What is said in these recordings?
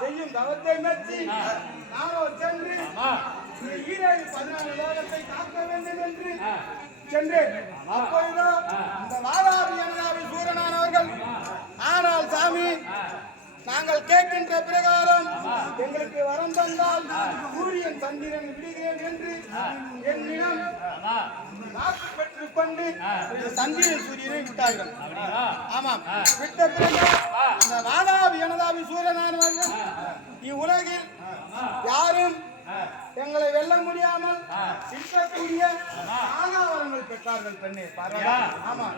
செய்யும் தவத்தை மெச்சி நானோ சென்று ஈரேழு 14 லோகத்தை காக்க வேண்டும் என்று சென்றேன். அப்பொழுதோ இந்த வாதாபி அனதாபி சூரனானவர்கள், ஆனால் சாமி நாங்கள் கேட்கின்ற பிரகாரம் எங்களுக்கு வரம் தந்தால் சூரியன் சந்திரன் விடுகிறேன் என்று என்னிடம் வாக்கு பெற்றுக் கொண்டு சந்திரன் சூரியனை விட்டார்கள். ஆமாம், விட்ட பிறகு இந்த வாதாபி அனதாபி சூரனானவர்கள் இவ்வுலகில் யாரும் எங்களை வெல்ல முடியாமல் சிக்கக்கூடிய ஆகாவரங்கள் பெற்றார்கள். பெண்ணே பாரதா. ஆமா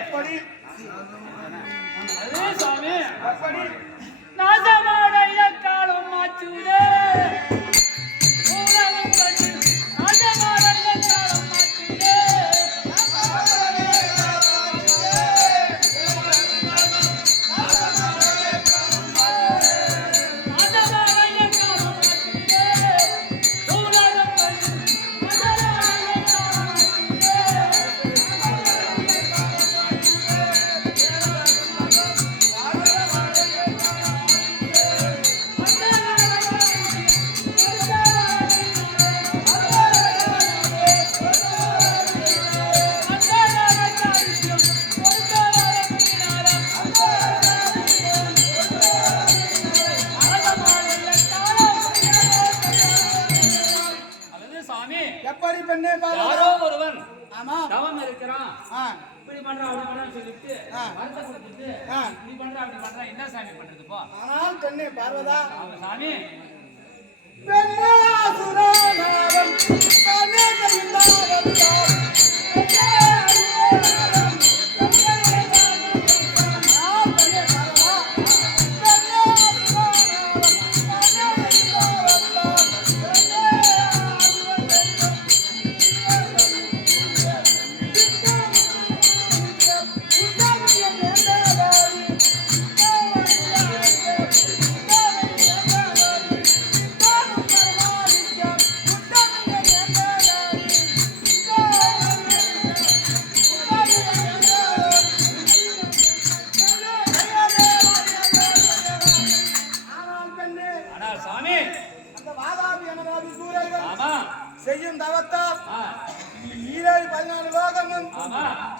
எப்படி எப்படி நாசமாடைய காலம் மாற்றுதே யாரோ ஒருவன் தவம் இருக்கிறான், இப்படி பண்றான் அப்படி பண்றான்னு சொல்லிட்டு மரத்தை கொடுத்துட்டு இப்படி பண்றான் அப்படி பண்றான், என்ன சாமி பண்றது போ. ஆனால் பெண்ணே பார்வதா, சாமி பெண்ணே அசுரனாவன் தானே கையிலாவன் செய்யும் தவத்தால் ஈரேழு 14 லோகமும்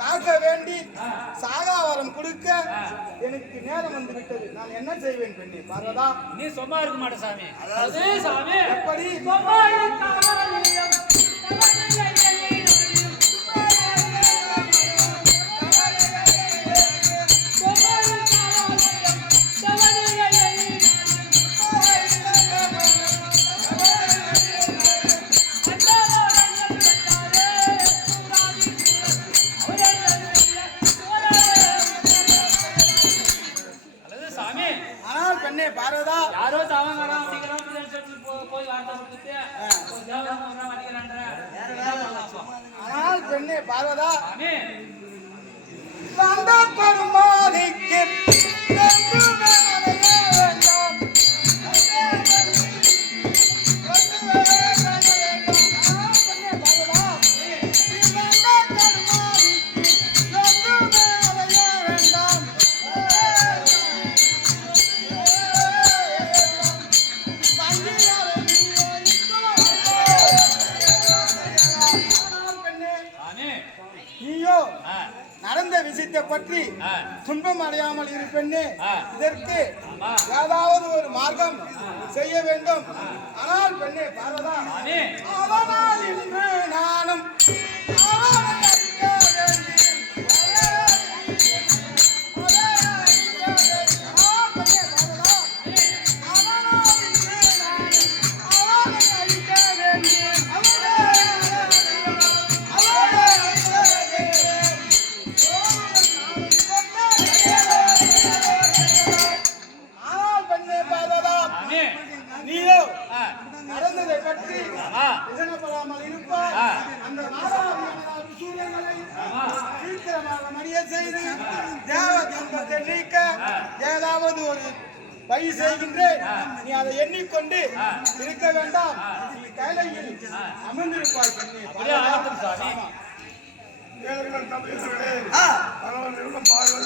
காக்க வேண்டி சாகாவரம் கொடுக்க எனக்கு நேரம் வந்து விட்டது. நான் என்ன செய்வேன் பெண்ணே பார்வதா? நீ சும்மா இருக்க மாட்ட சாமி. அதே சாமி எப்படி பார்வதா, யாரோ தவங்கிறான் போய் வார்த்தை கொடுத்துட்டு ஆனால் பெண்ணே பார்வதா, வந்த பெருமாதிக்கு நடந்த விஷயத்தை பற்றி துன்பம் அடையாமல் இருப்பெண்ணே, இதற்கு ஏதாவது ஒரு மார்க்கம் செய்ய வேண்டும். ஆனால் பெண்ணே பார்வதா, அதனால் இன்று நானும் இதனப்படாமல் இருப்பார். அந்த மாதாவியான சூழ்நிலைகளை சீக்கிரமாக மறிய செய்து தேவ துன்பத்தை நீக்க ஏதாவது ஒரு வழி செய்கின்றேன். நீ அதை எண்ணிக்கொண்டு இருக்க வேண்டாம். நீ கைலையில் அமர்ந்திருப்பாய் கண்ணே. அப்படியே ஆகட்டும் சாமி. ஏழைகள் தமிழர்களே, பரவல் பார்வை